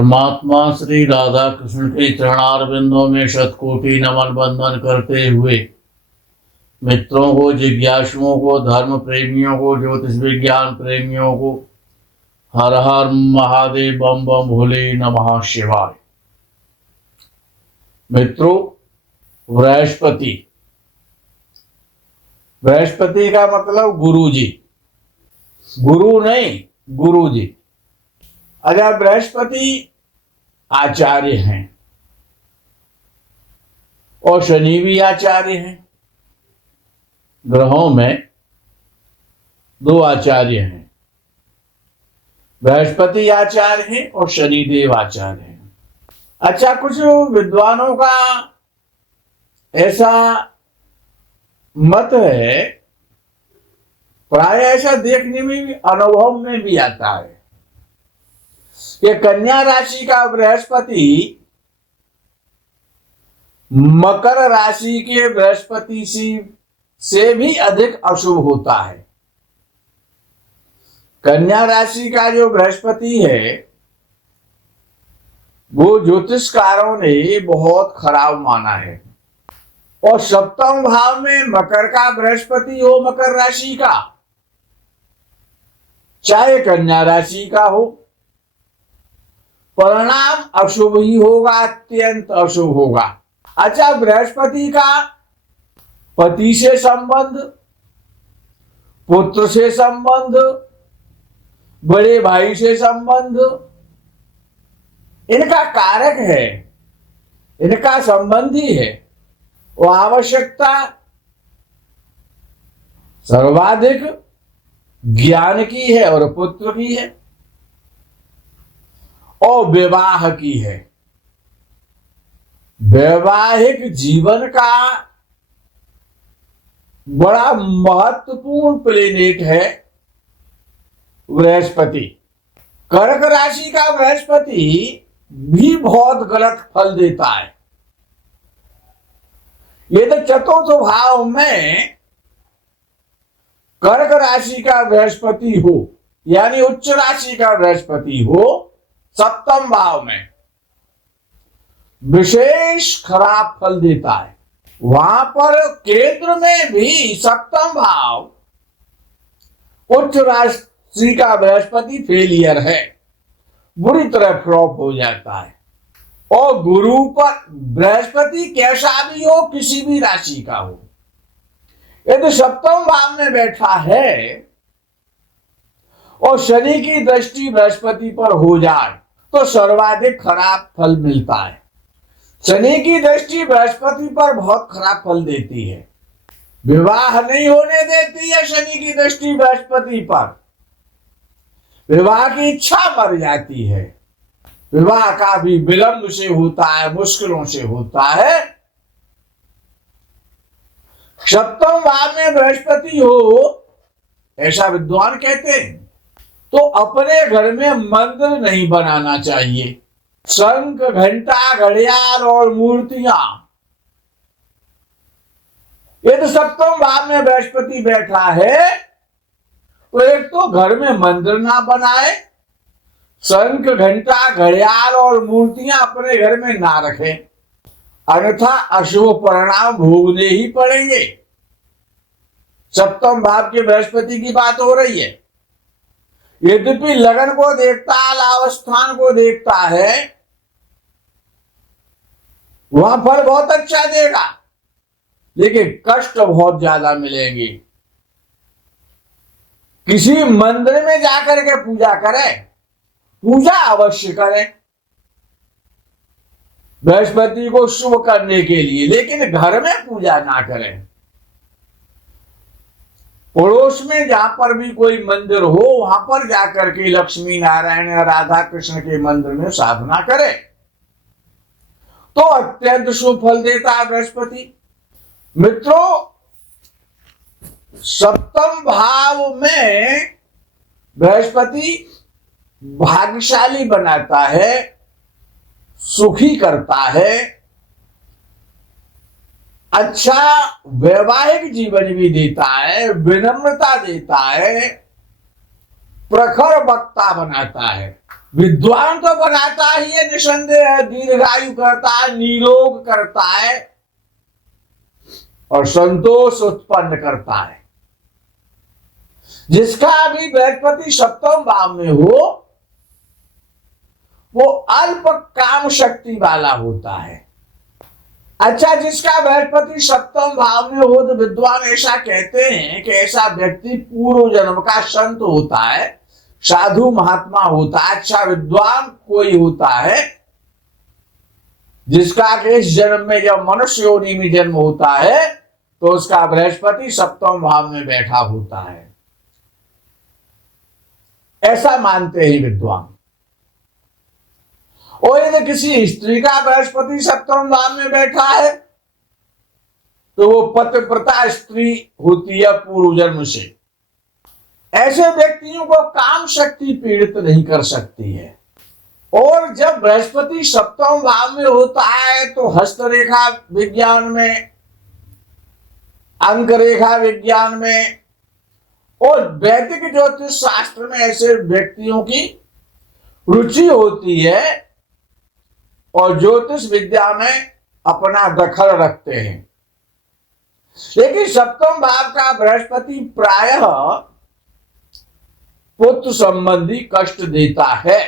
परमात्मा श्री राधा कृष्ण के चरणारविंदों में शतकोटि नमन बंदन करते हुए मित्रों को, जिज्ञासुओं को, धर्म प्रेमियों को, ज्योतिष विज्ञान प्रेमियों को हर हर महादेव, बम बम भोले नमः शिवाय। मित्रों, बृहस्पति, बृहस्पति का मतलब गुरु जी, गुरु नहीं गुरु जी। अगर बृहस्पति आचार्य हैं और शनि भी आचार्य हैं, ग्रहों में दो आचार्य हैं, बृहस्पति आचार्य हैं और शनिदेव आचार्य हैं। अच्छा, कुछ विद्वानों का ऐसा मत है, प्राय ऐसा देखने में भी, अनुभव में भी आता है कि कन्या राशि का बृहस्पति मकर राशि के बृहस्पति से भी अधिक अशुभ होता है। कन्या राशि का जो बृहस्पति है वो ज्योतिषकारों ने बहुत खराब माना है। और सप्तम भाव में मकर का बृहस्पति हो, मकर राशि का, चाहे कन्या राशि का हो, परिणाम अशुभ ही होगा, अत्यंत अशुभ होगा। अच्छा, बृहस्पति का पति से संबंध, पुत्र से संबंध, बड़े भाई से संबंध, इनका कारक है, इनका संबंधी है। वो आवश्यकता सर्वाधिक ज्ञान की है और पुत्र की है और विवाह की है। वैवाहिक जीवन का बड़ा महत्वपूर्ण प्लेनेट है बृहस्पति। कर्क राशि का बृहस्पति भी बहुत गलत फल देता है। यदि चतुर्थ भाव में कर्क राशि का बृहस्पति हो, यानी उच्च राशि का बृहस्पति हो, सप्तम भाव में विशेष खराब फल देता है। वहां पर केंद्र में भी सप्तम भाव उच्च राशि का बृहस्पति फेलियर है, बुरी तरह फ्लॉप हो जाता है। और गुरु पर बृहस्पति कैसा भी हो, किसी भी राशि का हो, यदि सप्तम भाव में बैठा है और शनि की दृष्टि बृहस्पति पर हो जाए तो सर्वाधिक खराब फल मिलता है। शनि की दृष्टि बृहस्पति पर बहुत खराब फल देती है। विवाह नहीं होने देती है शनि की दृष्टि बृहस्पति पर, विवाह की इच्छा मर जाती है, विवाह का भी विलंब से होता है, मुश्किलों से होता है। सप्तम भाव में बृहस्पति हो, ऐसा विद्वान कहते हैं, तो अपने घर में मंदिर नहीं बनाना चाहिए। शंख, घंटा, घड़ियाल और मूर्तियां, यदि सप्तम भाव में बृहस्पति बैठा है तो एक तो घर में मंदिर ना बनाए, शंख, घंटा, घड़ियाल और मूर्तियां अपने घर में ना रखें, अन्यथा अशुभ परिणाम भोगने ही पड़ेंगे। सप्तम भाव के बृहस्पति की बात हो रही है। यद्यपि लगन को देखता है, लावस्थान को देखता है, वहां फल बहुत अच्छा देगा, लेकिन कष्ट बहुत ज्यादा मिलेंगे। किसी मंदिर में जाकर के पूजा करें, पूजा अवश्य करें बृहस्पति को शुभ करने के लिए, लेकिन घर में पूजा ना करें। पड़ोस में जहां पर भी कोई मंदिर हो वहां पर जाकर के लक्ष्मी नारायण या राधा कृष्ण के मंदिर में साधना करें तो अत्यंत शुभ फल देता है बृहस्पति। मित्रों, सप्तम भाव में बृहस्पति भाग्यशाली बनाता है, सुखी करता है, अच्छा वैवाहिक जीवन भी देता है, विनम्रता देता है, प्रखर वक्ता बनाता है। विद्वान तो बनाता ही है निसंदेह है, दीर्घायु करता है, निरोग करता है और संतोष उत्पन्न करता है। जिसका भी बृहस्पति सप्तम भाव में हो वो अल्प काम शक्ति वाला होता है। अच्छा, जिसका बृहस्पति सप्तम भाव में हो तो विद्वान ऐसा कहते हैं कि ऐसा व्यक्ति पूर्व जन्म का संत होता है, साधु महात्मा होता है, अच्छा विद्वान कोई होता है जिसका कि इस जन्म में जब मनुष्य योनि में जन्म होता है तो उसका बृहस्पति सप्तम भाव में बैठा होता है, ऐसा मानते हैं विद्वान। और यदि किसी स्त्री का बृहस्पति सप्तम भाव में बैठा है तो वो पतिव्रता स्त्री होती है पूर्व जन्म से। ऐसे व्यक्तियों को काम शक्ति पीड़ित नहीं कर सकती है। और जब बृहस्पति सप्तम भाव में होता है तो हस्तरेखा विज्ञान में, अंक रेखा विज्ञान में और वैदिक ज्योतिष शास्त्र में ऐसे व्यक्तियों की रुचि होती है और ज्योतिष विद्या में अपना दखल रखते हैं। लेकिन सप्तम भाव का बृहस्पति प्रायः पुत्र संबंधी कष्ट देता है।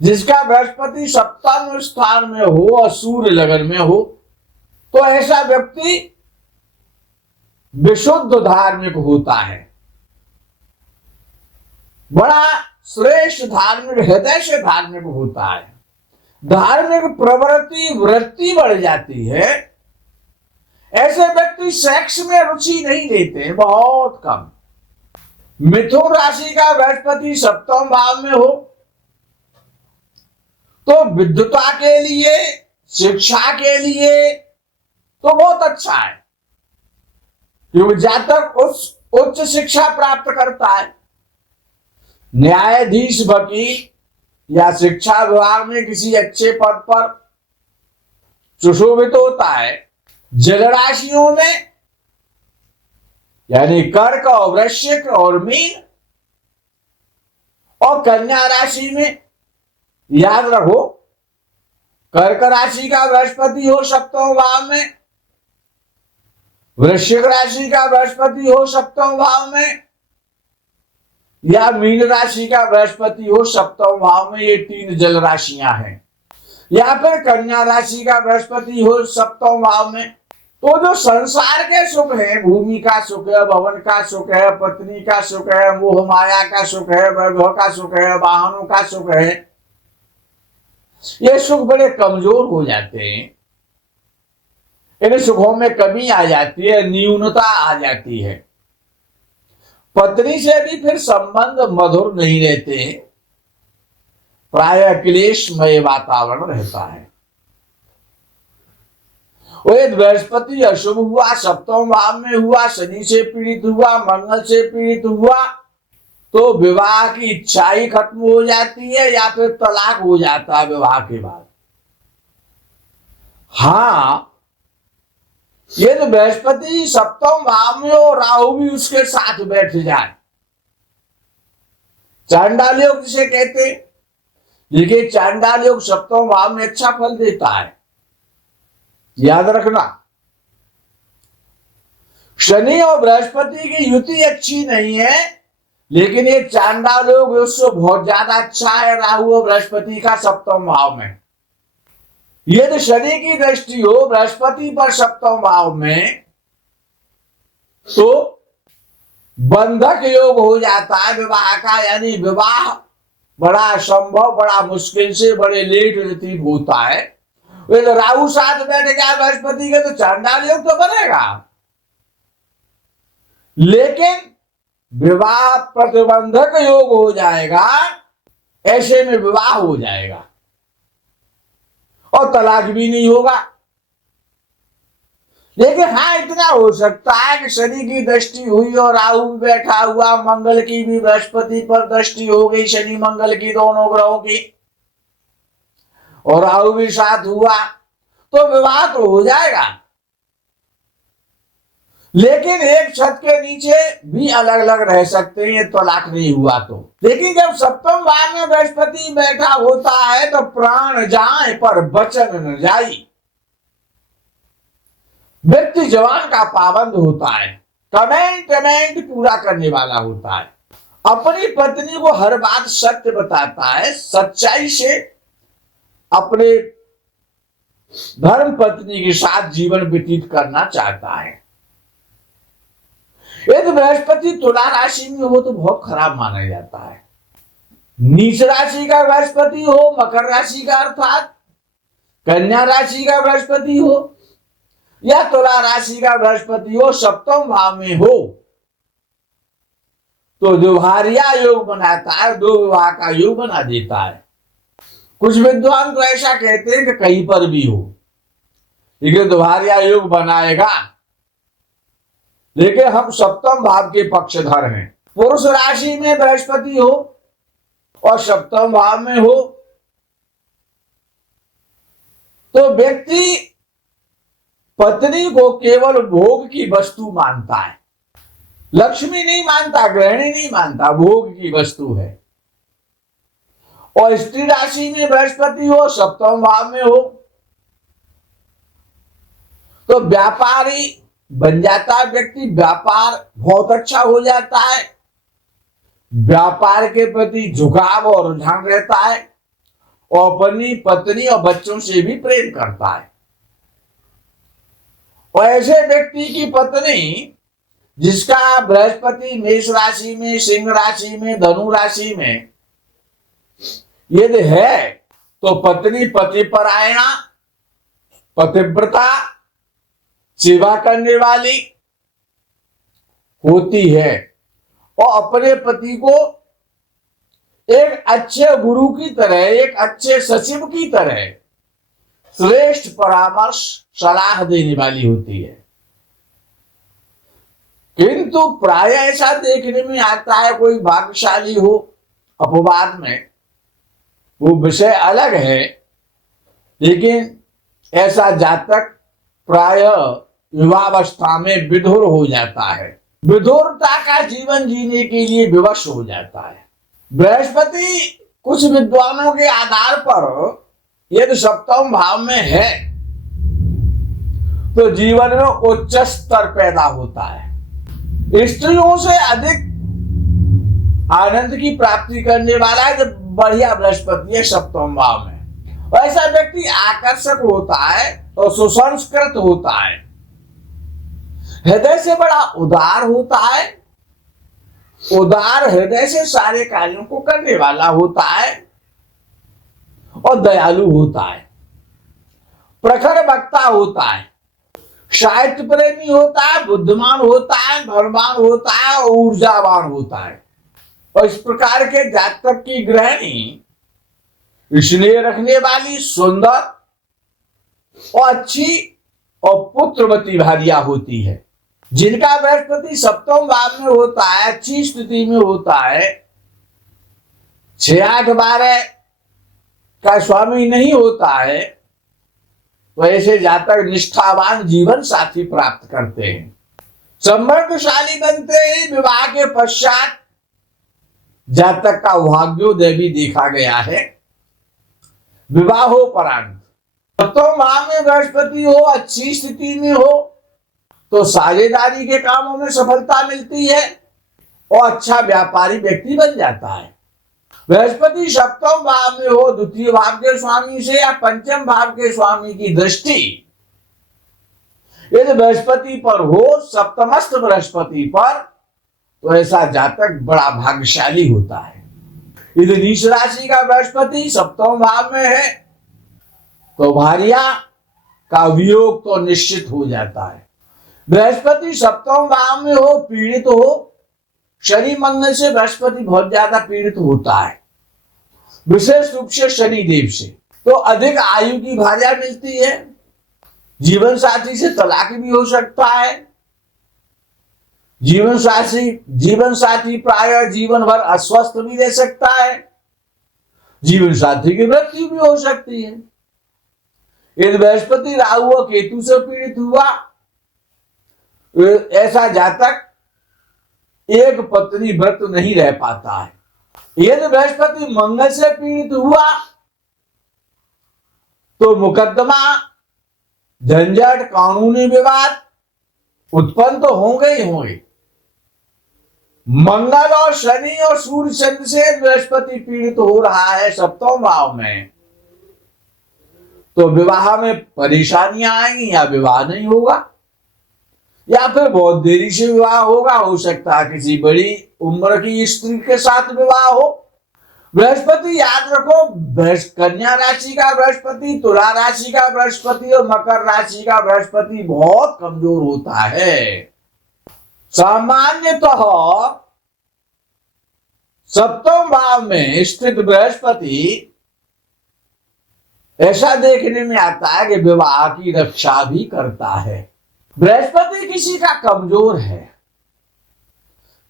जिसका बृहस्पति सप्तम स्थान में हो और सूर्य लगन में हो तो ऐसा व्यक्ति विशुद्ध धार्मिक होता है, बड़ा श्रेष्ठ धार्मिक, हृदय से धार्मिक होता है, धार्मिक प्रवृत्ति वृत्ति बढ़ जाती है। ऐसे व्यक्ति सेक्स में रुचि नहीं लेते, बहुत कम। मिथुन राशि का बृहस्पति सप्तम भाव में हो तो विद्वता के लिए, शिक्षा के लिए तो बहुत अच्छा है, क्योंकि जातक उच्च शिक्षा प्राप्त करता है, न्यायाधीश, वकील या शिक्षा विभाग में किसी अच्छे पद पर सुशोभित होता है। जल राशियों में यानी कर्क और वृश्चिक और मीन और कन्या राशि में, याद रखो, कर्क राशि का बृहस्पति हो सप्तम भाव में, वृश्चिक राशि का बृहस्पति हो सप्तम भाव में या मीन राशि का बृहस्पति हो सप्तम भाव में, ये तीन जल राशियां हैं। या फिर कन्या राशि का बृहस्पति हो सप्तम भाव में, तो जो संसार के सुख है, भूमि का सुख है, भवन का सुख है, पत्नी का सुख है, मोह माया का सुख है, वैभव का सुख है, वाहनों का सुख है, ये सुख बड़े कमजोर हो जाते हैं। इन सुखों में कमी आ जाती है, न्यूनता आ जाती है। पत्नी से भी फिर संबंध मधुर नहीं रहते, प्रायः क्लेशमय वातावरण रहता है। और बृहस्पति अशुभ हुआ, सप्तम भाव में हुआ, शनि से पीड़ित हुआ, मंगल से पीड़ित हुआ तो विवाह की इच्छा ही खत्म हो जाती है या फिर तलाक हो जाता है विवाह के बाद। हाँ, यदि बृहस्पति सप्तम भाव में और राहु भी उसके साथ बैठ जाए, चांडाल योग जिसे कहते, देखिए चांडाल योग सप्तम भाव में अच्छा फल देता है, याद रखना। शनि और बृहस्पति की युति अच्छी नहीं है, लेकिन ये चांडाल योग उससे बहुत ज्यादा अच्छा है राहु और बृहस्पति का सप्तम भाव में। यदि शनि की दृष्टि हो बृहस्पति पर सप्तम भाव में तो बंधक योग हो जाता है विवाह का, यानी विवाह बड़ा असंभव, बड़ा मुश्किल से, बड़े लेट व्यतीत होता है। वे तो राहु साथ बैठ गया बृहस्पति के तो चांडाल योग तो बनेगा, लेकिन विवाह प्रतिबंधक योग हो जाएगा, ऐसे में विवाह हो जाएगा और तलाक भी नहीं होगा। लेकिन हाँ, इतना हो सकता है कि शनि की दृष्टि हुई और राहु भी बैठा हुआ, मंगल की भी बृहस्पति पर दृष्टि हो गई, शनि मंगल की दोनों ग्रहों की, और राहु भी साथ हुआ तो विवाह तो हो जाएगा। लेकिन एक छत के नीचे भी अलग अलग रह सकते हैं, ये तलाक नहीं हुआ तो। लेकिन जब सप्तम भाव में बृहस्पति बैठा होता है तो प्राण जाए पर वचन न जाई। व्यक्ति जवान का पाबंद होता है, कमेंट पूरा करने वाला होता है, अपनी पत्नी को हर बात सत्य बताता है, सच्चाई से अपने धर्म पत्नी के साथ जीवन व्यतीत करना चाहता है। यदि बृहस्पति तुला राशि में हो तो बहुत खराब माना जाता है। नीच राशि का बृहस्पति हो, मकर राशि का अर्थात कन्या राशि का बृहस्पति हो या तुला राशि का बृहस्पति हो, सप्तम भाव में हो तो दुहारिया योग बनाता है, दो विवाह का योग बना देता है। कुछ विद्वान तो ऐसा कहते हैं कि कहीं पर भी हो, लेकिन दुहारिया योग बनाएगा। लेकिन हम सप्तम भाव के पक्षधर हैं। पुरुष राशि में बृहस्पति हो और सप्तम भाव में हो तो व्यक्ति पत्नी को केवल भोग की वस्तु मानता है, लक्ष्मी नहीं मानता, गृहिणी नहीं मानता, भोग की वस्तु है। और स्त्री राशि में बृहस्पति हो, सप्तम भाव में हो तो व्यापारी बन जाता है व्यक्ति, व्यापार बहुत अच्छा हो जाता है, व्यापार के प्रति झुकाव और रुझान रहता है और अपनी पत्नी और बच्चों से भी प्रेम करता है। और ऐसे व्यक्ति की पत्नी जिसका बृहस्पति मेष राशि में, सिंह राशि में, धनु राशि में यदि है तो पत्नी पतिपरायणा, पतिव्रता, सेवा करने वाली होती है और अपने पति को एक अच्छे गुरु की तरह, एक अच्छे सचिव की तरह श्रेष्ठ परामर्श सलाह देने वाली होती है। किंतु प्राय ऐसा देखने में आता है, कोई भाग्यशाली हो अपवाद में, वो विषय अलग है, लेकिन ऐसा जातक प्राय युवावस्था में विधुर हो जाता है, विधुरता का जीवन जीने के लिए विवश हो जाता है। बृहस्पति कुछ विद्वानों के आधार पर यदि सप्तम भाव में है तो जीवन में उच्च स्तर पैदा होता है, स्त्रियों से अधिक आनंद की प्राप्ति करने वाला है जब बढ़िया बृहस्पति है सप्तम भाव में। ऐसा व्यक्ति आकर्षक होता है और सुसंस्कृत होता है, हृदय से बड़ा उदार होता है, उदार हृदय से सारे कार्यों को करने वाला होता है और दयालु होता है, प्रखर वक्ता होता है, साहित्य प्रेमी होता है, बुद्धिमान होता है, धर्मवान होता है और ऊर्जावान होता है। और इस प्रकार के जातक की गृहिणी स्नेह रखने वाली, सुंदर और अच्छी और पुत्रवती भार्या होती है। जिनका बृहस्पति सप्तम भाव में होता है, अच्छी स्थिति में होता है, 6, 8, 12 का स्वामी नहीं होता है, तो ऐसे जातक निष्ठावान जीवन साथी प्राप्त करते हैं, समृद्धशाली बनते हैं। विवाह के पश्चात जातक का भाग्योदय भी देखा गया है। विवाहोपरांत सप्तम भाव में बृहस्पति हो, अच्छी स्थिति में हो तो साझेदारी के कामों में सफलता मिलती है और अच्छा व्यापारी व्यक्ति बन जाता है। बृहस्पति सप्तम भाव में हो, द्वितीय भाव के स्वामी से या पंचम भाव के स्वामी की दृष्टि यदि बृहस्पति पर हो, सप्तमस्थ बृहस्पति पर, तो ऐसा जातक बड़ा भाग्यशाली होता है। यदि नीच राशि का बृहस्पति सप्तम भाव में है तो भार्या का वियोग तो निश्चित हो जाता है। बृहस्पति सप्तम भाव में हो, पीड़ित हो, शनि मंगल से बृहस्पति बहुत ज्यादा पीड़ित होता है, विशेष रूप से शनि देव से, तो अधिक आयु की भार्या मिलती है, जीवन साथी से तलाक भी हो सकता है, जीवन साथी प्राय जीवन भर अस्वस्थ भी रह सकता है, जीवन साथी की मृत्यु भी हो सकती है। यदि बृहस्पति राहु और केतु से पीड़ित हुआ ऐसा जातक एक पत्नी व्रत नहीं रह पाता है। यदि बृहस्पति मंगल से पीड़ित हुआ तो मुकदमा, झंझट, कानूनी विवाद उत्पन्न तो होंगे ही होंगे। मंगल और शनि और सूर्य चंद्र से बृहस्पति पीड़ित हो रहा है सप्तम भाव में, तो विवाह में परेशानियां आएंगी या विवाह नहीं होगा, या फिर बहुत देरी से विवाह होगा। हो सकता है किसी बड़ी उम्र की स्त्री के साथ विवाह हो। बृहस्पति याद रखो, कन्या राशि का बृहस्पति, तुला राशि का बृहस्पति और मकर राशि का बृहस्पति बहुत कमजोर होता है। सामान्यतः सप्तम भाव में स्थित बृहस्पति ऐसा देखने में आता है कि विवाह की रक्षा भी करता है। बृहस्पति किसी का कमजोर है,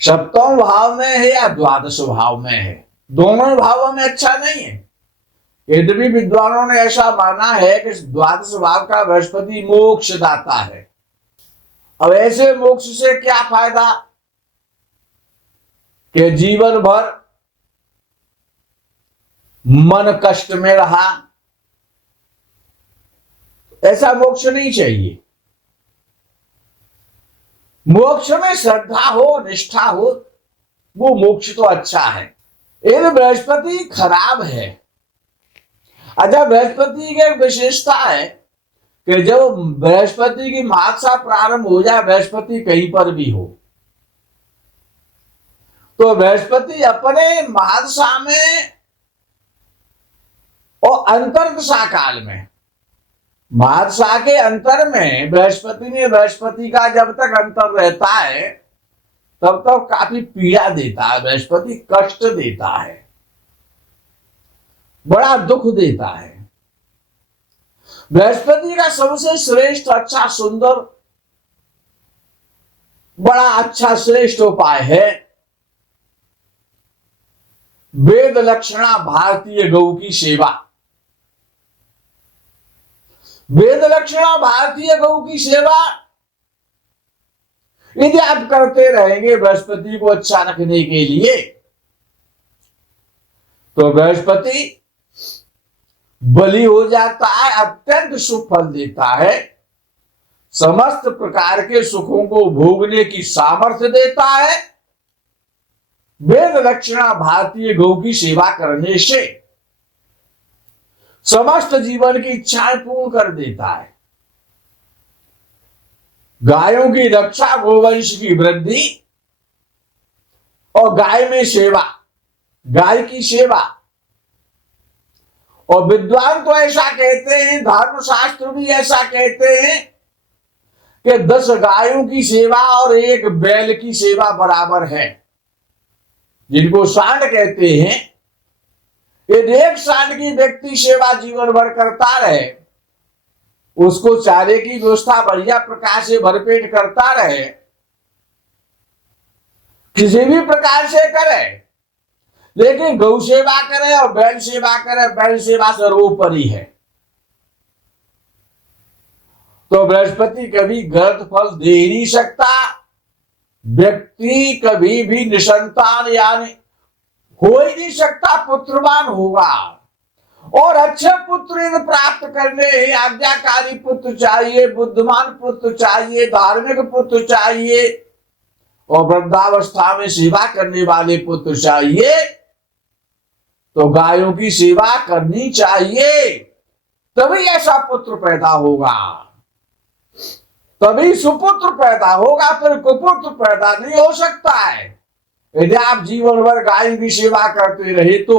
सप्तम भाव में है या द्वादश भाव में है, दोनों भावों में अच्छा नहीं है। यद्यपि विद्वानों ने ऐसा माना है कि द्वादश भाव का बृहस्पति मोक्ष दाता है। अब ऐसे मोक्ष से क्या फायदा कि जीवन भर मन कष्ट में रहा, ऐसा मोक्ष नहीं चाहिए। मोक्ष में श्रद्धा हो, निष्ठा हो, वो मोक्ष तो अच्छा है। यदि बृहस्पति खराब है, अच्छा बृहस्पति की विशेषता है कि जब बृहस्पति की महादशा प्रारंभ हो जाए, बृहस्पति कहीं पर भी हो, तो बृहस्पति अपने महादशा में और अंतर्दशा काल में, महादशा के अंतर में बृहस्पति का जब तक अंतर रहता है तब तक काफी पीड़ा देता है। बृहस्पति कष्ट देता है, बड़ा दुख देता है। बृहस्पति का सबसे श्रेष्ठ, अच्छा, सुंदर, बड़ा अच्छा श्रेष्ठ उपाय है वेद लक्षणा भारतीय गौ की सेवा। वेद लक्षणा भारतीय गौ की सेवा यदि आप करते रहेंगे बृहस्पति को अच्छा रखने के लिए, तो बृहस्पति बलि हो जाता है, अत्यंत शुभ फल देता है, समस्त प्रकार के सुखों को भोगने की सामर्थ्य देता है। वेद लक्षणा भारतीय गौ की सेवा करने से समस्त जीवन की इच्छाएं पूर्ण कर देता है। गायों की रक्षा, गोवंश की वृद्धि और गाय में सेवा, गाय की सेवा। और विद्वान तो ऐसा कहते हैं, धर्मशास्त्र भी ऐसा कहते हैं कि 10 गायों की सेवा और 1 बैल की सेवा बराबर है, जिनको सांड कहते हैं। यदि 1 सांड की व्यक्ति सेवा जीवन भर करता रहे, उसको चारे की व्यवस्था बढ़िया प्रकार से भरपेट करता रहे, किसी भी प्रकार से करे, लेकिन गौ सेवा करे और बैल सेवा करे, बैल सेवा सर्वोपरि है, तो बृहस्पति कभी गलत फल दे ही नहीं सकता। व्यक्ति कभी भी निसंतान यानी हो ही नहीं सकता, पुत्रवान होगा। और अच्छे पुत्र प्राप्त करने ही आज्ञाकारी पुत्र चाहिए, बुद्धिमान पुत्र चाहिए, धार्मिक पुत्र चाहिए और वृद्धावस्था में सेवा करने वाले पुत्र चाहिए। तो गायों की सेवा करनी चाहिए, तभी ऐसा पुत्र पैदा होगा, तभी सुपुत्र पैदा होगा, फिर कुपुत्र पैदा नहीं हो सकता है। यदि आप जीवन भर गायों की सेवा करते रहे तो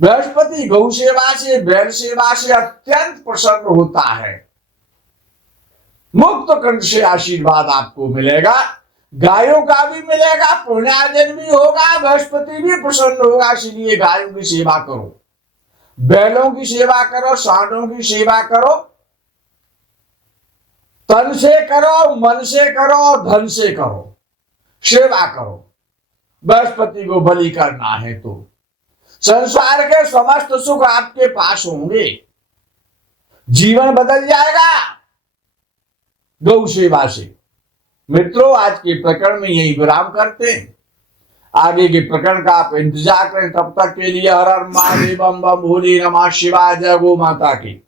बृहस्पति गौ सेवा से, बैल सेवा से अत्यंत प्रसन्न होता है। मुक्त कंठ से आशीर्वाद आपको मिलेगा, गायों का भी मिलेगा, पुण्यार्जन भी होगा, बृहस्पति भी प्रसन्न होगा। इसलिए गायों की सेवा करो, बैलों की सेवा करो, सांडों की सेवा करो, तन से करो, मन से करो, धन से करो, सेवा करो। बृहस्पति को बलि करना है तो संसार के समस्त सुख आपके पास होंगे, जीवन बदल जाएगा। गौ सेवा से। मित्रों, आज के प्रकरण में यही विराम करते हैं। आगे के प्रकरण का आप इंतजार करें। तब तक के लिए हर हर महादेव, बम बम भोले, नमः शिवाय, जय गौ माता की।